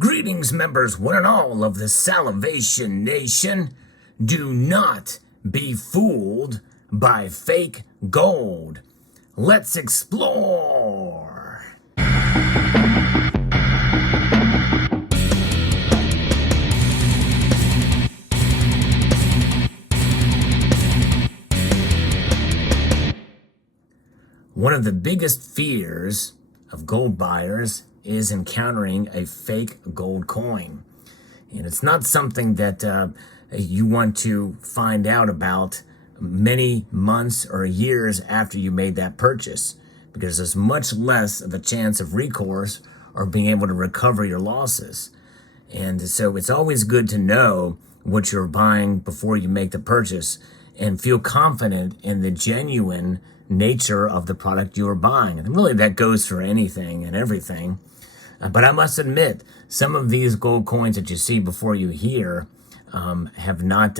Greetings, members, one and all of the Salivation Nation. Do not be fooled by fake gold. Let's explore. One of the biggest fears of gold buyers is encountering a fake gold coin. And it's not something that you want to find out about many months or years after you made that purchase, because there's much less of a chance of recourse or being able to recover your losses. And so it's always good to know what you're buying before you make the purchase and feel confident in the genuine nature of the product you are buying. And really that goes for anything and everything. But I must admit, some of these gold coins that you see before you here I've not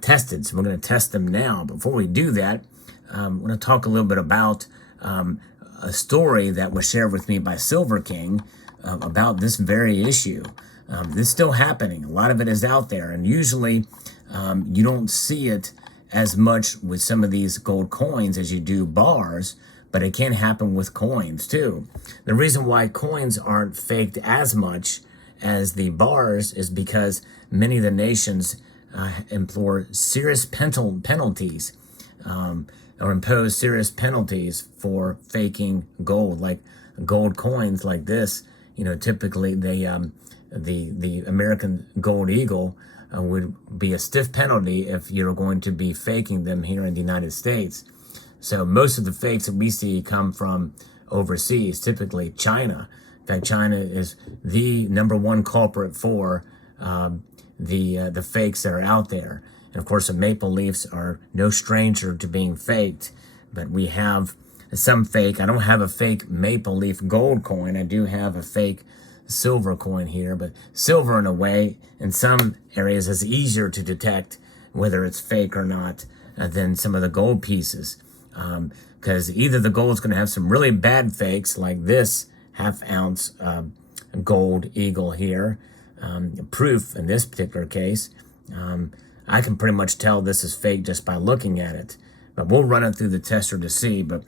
tested. So we're going to test them now. Before we do that, I'm going to talk a little bit about a story that was shared with me by Silver King about this very issue. This is still happening. A lot of it is out there, and usually you don't see it as much with some of these gold coins as you do bars, but it can happen with coins too. The reason why coins aren't faked as much as the bars is because many of the nations implore serious penalties or impose serious penalties for faking gold, like gold coins like this. You know, typically the American Gold Eagle would be a stiff penalty if you're going to be faking them here in the United States. So most of the fakes that we see come from overseas, typically China. In fact, China is the #1 culprit for the fakes that are out there. And of course, the maple leafs are no stranger to being faked, but we have some fake. I don't have a fake maple leaf gold coin. I do have a fake silver coin here, but silver in a way in some areas is easier to detect whether it's fake or not than some of the gold pieces, because either the gold's going to have some really bad fakes like this half-ounce gold eagle here, proof in this particular case. I can pretty much tell this is fake just by looking at it, but we'll run it through the tester to see. But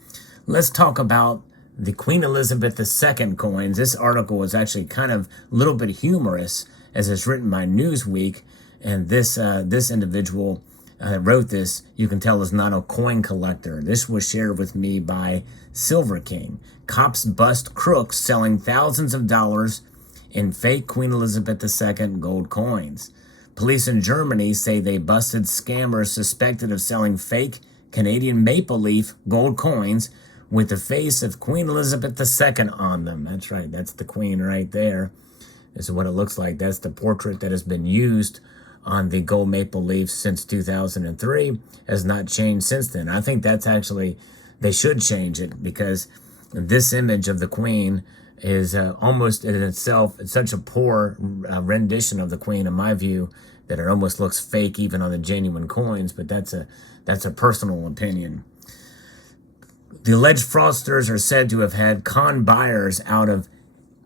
let's talk about the Queen Elizabeth II coins. This article is actually kind of a little bit humorous, as it's written by Newsweek, and this individual wrote this, you can tell, is not a coin collector. This was shared with me by Silver King. Cops bust crooks selling thousands of dollars in fake Queen Elizabeth II gold coins. Police in Germany say they busted scammers suspected of selling fake Canadian maple leaf gold coins with the face of Queen Elizabeth II on them. That's right, that's the Queen right there. This is what it looks like. That's the portrait that has been used on the gold maple leaf since 2003, has not changed since then. I think that's actually, they should change it, because this image of the Queen is almost in itself, it's such a poor rendition of the Queen in my view that it almost looks fake even on the genuine coins, but that's a personal opinion. The alleged fraudsters are said to have had con buyers out of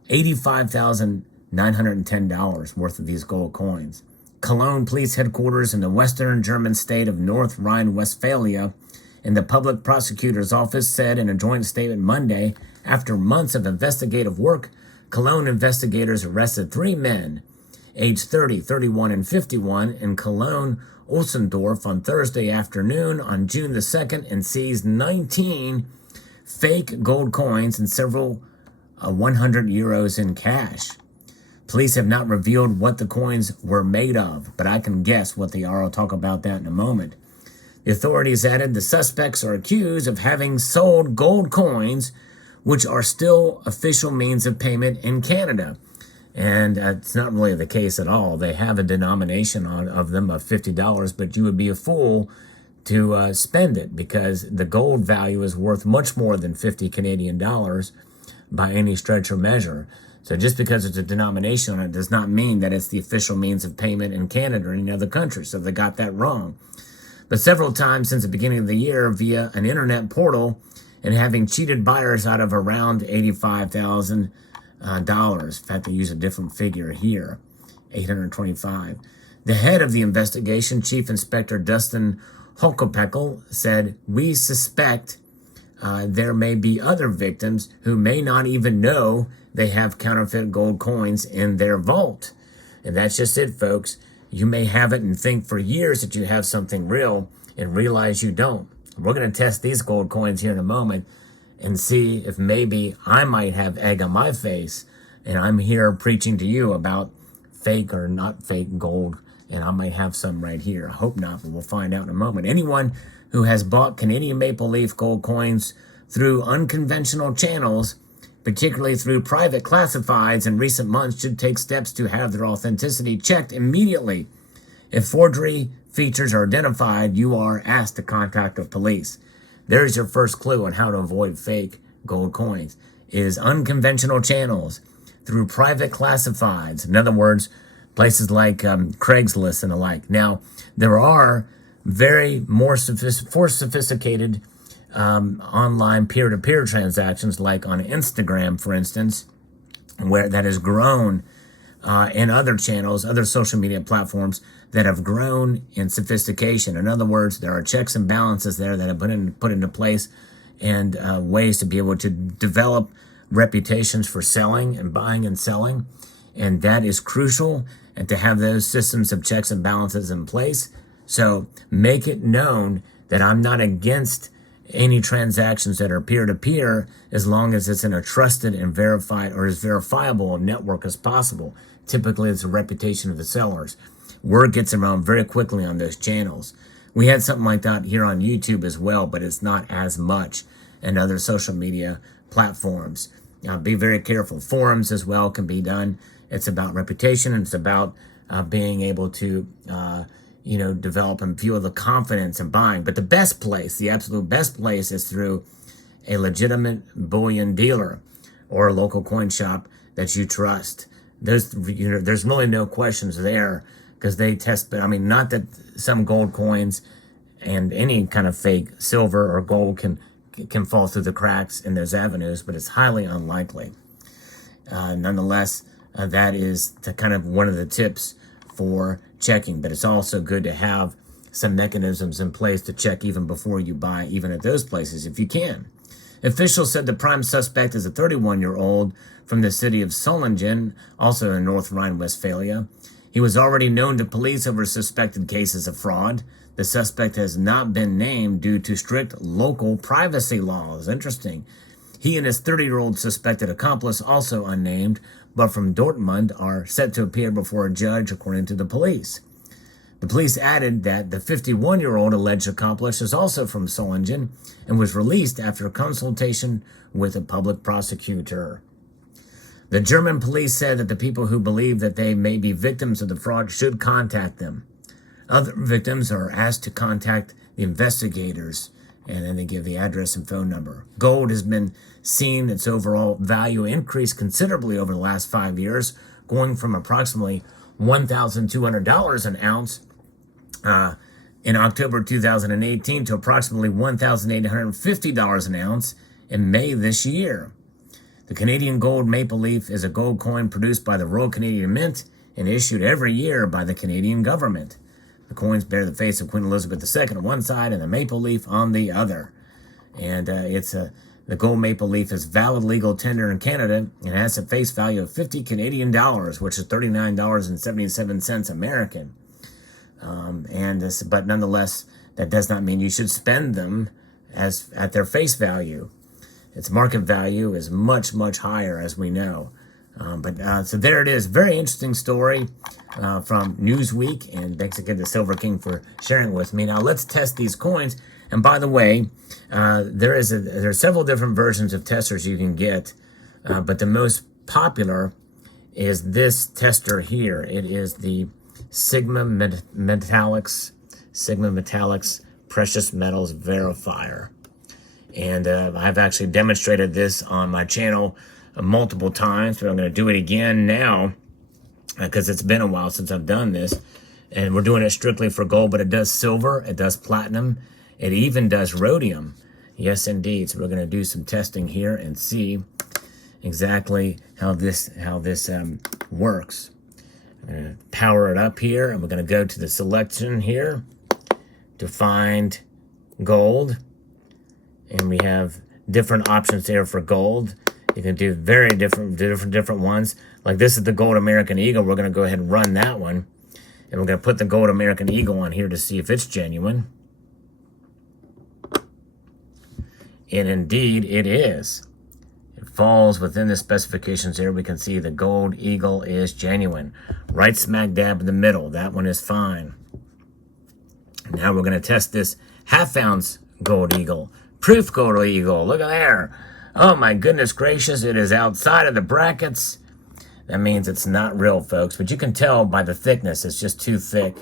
$85,910 worth of these gold coins. Cologne police headquarters in the western German state of North Rhine-Westphalia and the public prosecutor's office said in a joint statement Monday, after months of investigative work, Cologne investigators arrested 3 men, aged 30, 31, and 51, in Cologne, Ossendorf on Thursday afternoon on June the 2nd and seized 19 fake gold coins and several 100 euros in cash. Police have not revealed what the coins were made of, but I can guess what they are. I'll talk about that in a moment. The authorities added the suspects are accused of having sold gold coins, which are still official means of payment in Canada. And it's not really the case at all. They have a denomination of them of $50, but you would be a fool to spend it, because the gold value is worth much more than 50 Canadian dollars by any stretch or measure. So just because it's a denomination on it does not mean that it's the official means of payment in Canada or any other country. So they got that wrong. But several times since the beginning of the year, via an internet portal, and having cheated buyers out of around $85,000 dollars. In fact, they use a different figure here, 825. The head of the investigation, Chief Inspector Dustin Hokopekel, said, "We suspect there may be other victims who may not even know they have counterfeit gold coins in their vault." And that's just it, folks. You may have it and think for years that you have something real and realize you don't. We're going to test these gold coins here in a moment and see if maybe I might have egg on my face and I'm here preaching to you about fake or not fake gold, and I might have some right here. I hope not, but we'll find out in a moment. Anyone who has bought Canadian Maple Leaf gold coins through unconventional channels, particularly through private classifieds in recent months, should take steps to have their authenticity checked immediately. If forgery features are identified, you are asked to contact the police. There's your first clue on how to avoid fake gold coins, is unconventional channels through private classifieds. In other words, places like Craigslist and the like. Now, there are very more sophisticated online peer-to-peer transactions, like on Instagram, for instance, where that has grown in other channels, other social media platforms that have grown in sophistication. In other words, there are checks and balances there that have been put into place, and ways to be able to develop reputations for selling and buying and selling. And that is crucial, and to have those systems of checks and balances in place. So make it known that I'm not against any transactions that are peer-to-peer, as long as it's in a trusted and verified or as verifiable a network as possible. Typically, it's a reputation of the sellers. Word gets around very quickly on those channels. We had something like that here on YouTube as well, but it's not as much in other social media platforms. Be very careful. Forums as well can be done. It's about reputation, and it's about being able to develop and fuel the confidence in buying. But the best place, the absolute best place, is through a legitimate bullion dealer or a local coin shop that you trust. There's really no questions there, because they test. But I mean, not that some gold coins and any kind of fake silver or gold can fall through the cracks in those avenues, but it's highly unlikely. Nonetheless, that is kind of one of the tips for checking, but it's also good to have some mechanisms in place to check even before you buy, even at those places, if you can. Officials said the prime suspect is a 31-year-old from the city of Solingen, also in North Rhine-Westphalia. He was already known to police over suspected cases of fraud. The suspect has not been named due to strict local privacy laws. Interesting. He and his 30-year-old suspected accomplice, also unnamed, but from Dortmund, are set to appear before a judge, according to the police. The police added that the 51-year-old alleged accomplice is also from Solingen and was released after a consultation with a public prosecutor. The German police said that the people who believe that they may be victims of the fraud should contact them. Other victims are asked to contact the investigators, and then they give the address and phone number. Gold has been seen its overall value increase considerably over the last 5 years, going from approximately $1,200 an ounce in October 2018 to approximately $1,850 an ounce in May this year. The Canadian Gold Maple Leaf is a gold coin produced by the Royal Canadian Mint and issued every year by the Canadian government. The coins bear the face of Queen Elizabeth II on one side and the maple leaf on the other. And the gold maple leaf is valid legal tender in Canada and has a face value of 50 Canadian dollars, which is $39.77 American. But nonetheless, that does not mean you should spend them at their face value. Its market value is much, much higher, as we know. So there it is. Very interesting story from Newsweek, and thanks again to Silver King for sharing it with me. Now let's test these coins. And by the way, there are several different versions of testers you can get, but the most popular is this tester here. It is the Sigma Metallics Precious Metals Verifier. And I've actually demonstrated this on my channel multiple times, but I'm going to do it again now because it's been a while since I've done this. And we're doing it strictly for gold, but it does silver, it does platinum, it even does rhodium. Yes, indeed. So we're going to do some testing here and see exactly how this works. I'm going to power it up here, and we're going to go to the selection here to find gold, and we have different options there for gold. You can do very different ones. Like this is the Gold American Eagle. We're going to go ahead and run that one, and we're going to put the Gold American Eagle on here to see if it's genuine. And indeed it is. It falls within the specifications there. We can see the Gold Eagle is genuine. Right smack dab in the middle. That one is fine. Now we're going to test this half-ounce Gold Eagle. Proof Gold Eagle. Look at there. Oh my goodness gracious. It is outside of the brackets. That means it's not real, folks. But you can tell by the thickness. It's just too thick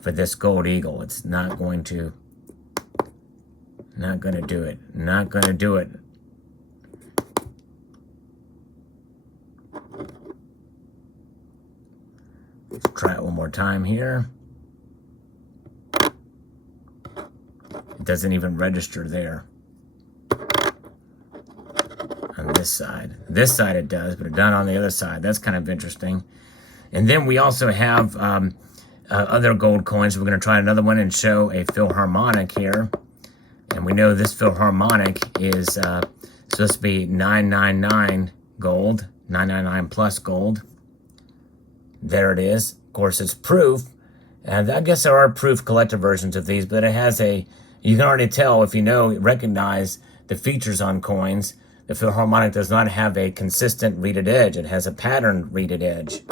for this Gold Eagle. It's not going to do it. Not going to do it. Let's try it one more time here. It doesn't even register there. On this side. This side it does, but it doesn't on the other side. That's kind of interesting. And then we also have other gold coins. We're going to try another one and show a Philharmonic here. And we know this Philharmonic is supposed to be 999 gold, 999 plus gold. There it is. Of course, it's proof. And I guess there are proof collector versions of these, but it has you can already tell if you recognize the features on coins. The Philharmonic does not have a consistent reeded edge. It has a patterned reeded edge.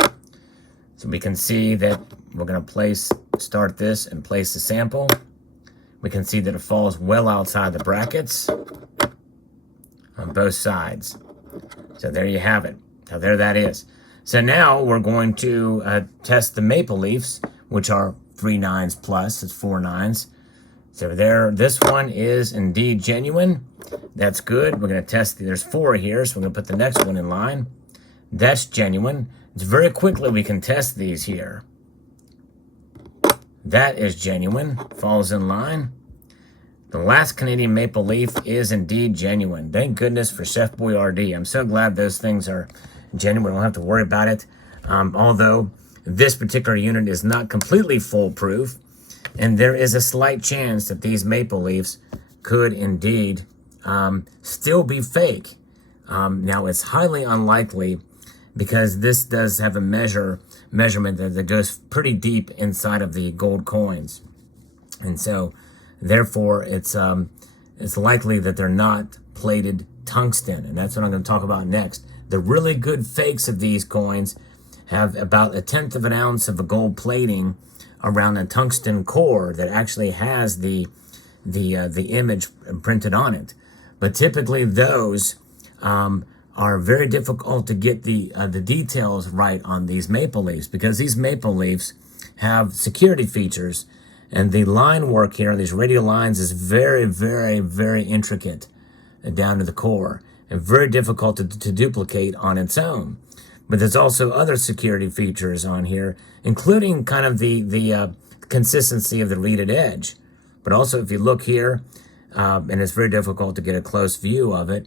So we can see that we're going to start this and place the sample. We can see that it falls well outside the brackets on both sides. So there you have it. So there that is. So now we're going to test the Maple Leafs, which are 3 9s plus. It's 4 9s. So there, this one is indeed genuine. That's good. We're going to test, there's 4 here, so we're going to put the next one in line. That's genuine. It's very quickly we can test these here. That is genuine. Falls in line. The last Canadian Maple Leaf is indeed genuine. Thank goodness for Chef Boyardee. I'm so glad those things are genuine. We don't have to worry about it. Although this particular unit is not completely foolproof, and there is a slight chance that these Maple Leafs could indeed still be fake. Now, it's highly unlikely because this does have a measurement that goes pretty deep inside of the gold coins. And so, therefore, it's likely that they're not plated tungsten. And that's what I'm going to talk about next. The really good fakes of these coins have about 1/10 of an ounce of a gold plating around a tungsten core that actually has the image printed on it. But typically those are very difficult to get the details right on these Maple Leafs, because these Maple Leafs have security features, and the line work here, these radial lines, is very, very, very intricate down to the core and very difficult to duplicate on its own. But there's also other security features on here, including kind of the consistency of the reeded edge. But also, if you look here, and it's very difficult to get a close view of it,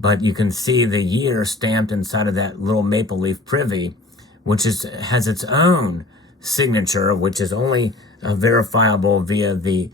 but you can see the year stamped inside of that little Maple Leaf privy, which has its own signature, which is only verifiable via the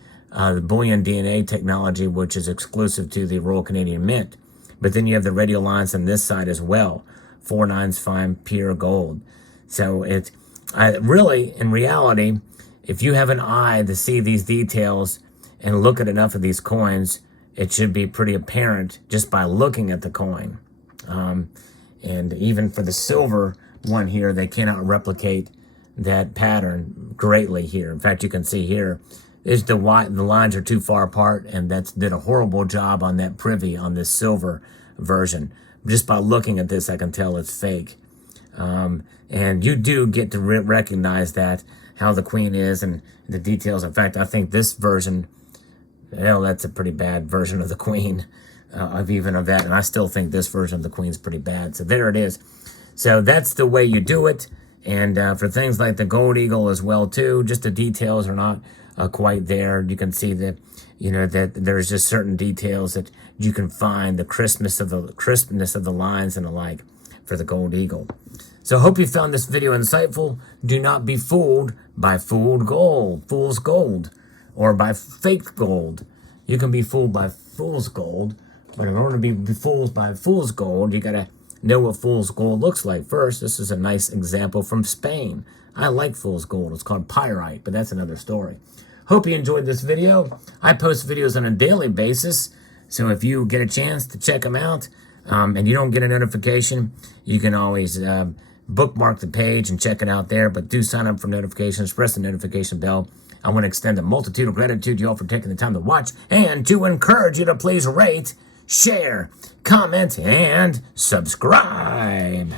bullion DNA technology, which is exclusive to the Royal Canadian Mint. But then you have the radial lines on this side as well. 4 9s fine pure gold. So it's really, in reality, if you have an eye to see these details and look at enough of these coins, it should be pretty apparent just by looking at the coin. And even for the silver one here, they cannot replicate that pattern greatly here. In fact, you can see here, is the lines are too far apart, and that's did a horrible job on that privy on this silver version. Just by looking at this, I can tell it's fake. And you do get to recognize that, how the queen is and the details. In fact, I think this version, well, that's a pretty bad version of the queen, of that. And I still think this version of the queen's pretty bad. So there it is. So that's the way you do it. And for things like the Gold Eagle as well, too, just the details are not quite there. You can see that, that there's just certain details that you can find the crispness of the lines and the like for the Gold Eagle. So hope you found this video insightful. Do not be fooled by fool's gold, or by fake gold. You can be fooled by fool's gold, but in order to be fooled by fool's gold, you gotta know what fool's gold looks like first. This is a nice example from Spain. I like fool's gold. It's called pyrite, but that's another story. Hope you enjoyed this video. I post videos on a daily basis, so if you get a chance to check them out, and you don't get a notification, you can always bookmark the page and check it out there, but do sign up for notifications, press the notification bell. I want to extend a multitude of gratitude to you all for taking the time to watch, and to encourage you to please rate, share, comment, and subscribe.